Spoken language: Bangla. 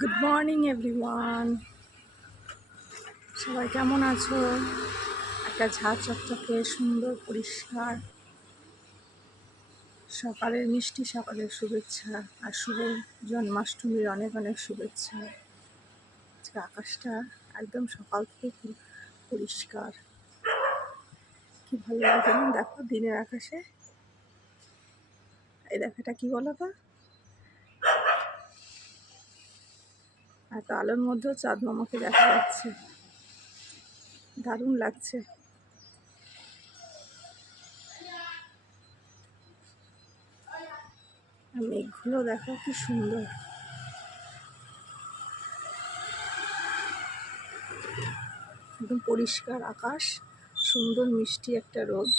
গুড মর্নিং এভরিওয়ান, সবাই কেমন আছো? একটা ঝাঁ চকচকে সুন্দর পরিষ্কার সকালের মিষ্টি সকালের শুভেচ্ছা আর শুভ জন্মাষ্টমীর অনেক অনেক শুভেচ্ছা। আজকে আকাশটা একদম সকাল থেকে খুব পরিষ্কার, কি ভালো লাগে না? দেখো দিনের আকাশে, এই দেখো এটা কি বলো তো, এত আলোর মধ্যেও চাঁদ মামাকে দেখা যাচ্ছে, দারুণ লাগছে। আর মেঘগুলো দেখো কি সুন্দর, একদম পরিষ্কার আকাশ, সুন্দর মিষ্টি একটা রোদ।